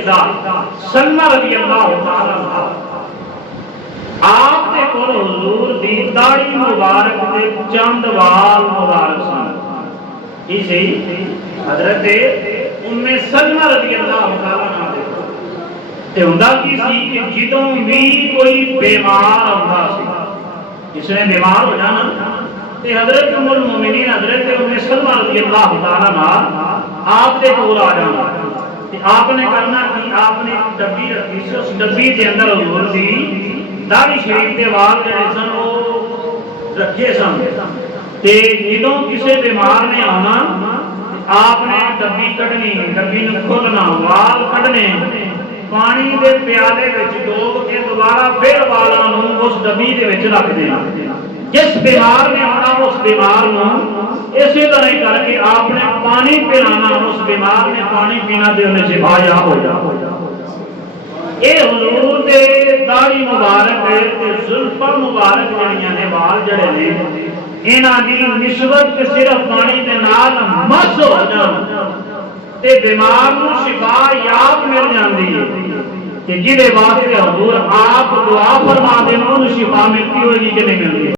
सईदा सलमा रज़ी अल्लाह तआला अन्हा आप दे कोल हुजूर दी दाढ़ी मुबारक दे चंद वाल मुबारक सन। इसे हजरत उम्मे सलमा रज़ी अल्लाह तआला अन्हा दे ते हुंदा की सी कि जदों भी कोई बीमार हुंदा सी, जिसने बीमार हो जाना ते हजरत उम्मुल मोमिनीन हजरत उम्मे सलमा रज़ी अल्लाह तआला अन्हा आप दे कोल आ जाना ते आपने करना कि आपने एक डब्बी रखी सी, उस डब्बी के अंदर हुजूर दी दाढ़ी शरीफ के वाल जिहड़े सन वो रखे सन ते जदों किसी बीमार ने आना आपने डब्बी कढ़नी, डब्बी नूं खोलना, वाल कढ़ने, पानी दे प्याले विच डोब के दोबारा फिर वालां नूं उस डब्बी दे विच रख देना। जिस बीमार ने आना उस बीमार नूं इसी तरह ही करके आपने पानी पिलाना, उस बीमार ने पानी पीना ते उन्हें शिफा याब हो जा। ये हुजूर दे दाढ़ी मुबारक ते जुल्फां मुबारक जड़ियां ने वाल जड़े ने इन्हां दी निस्बत सिर्फ पानी दे नाल मस हो जाण ते बीमार नूं शिफा याब मिल जांदी है कि जिहदे वास्ते हुजूर आप दुआ फरमा देन उन्हें शिफा मिलती होगी कि नहीं मिलती।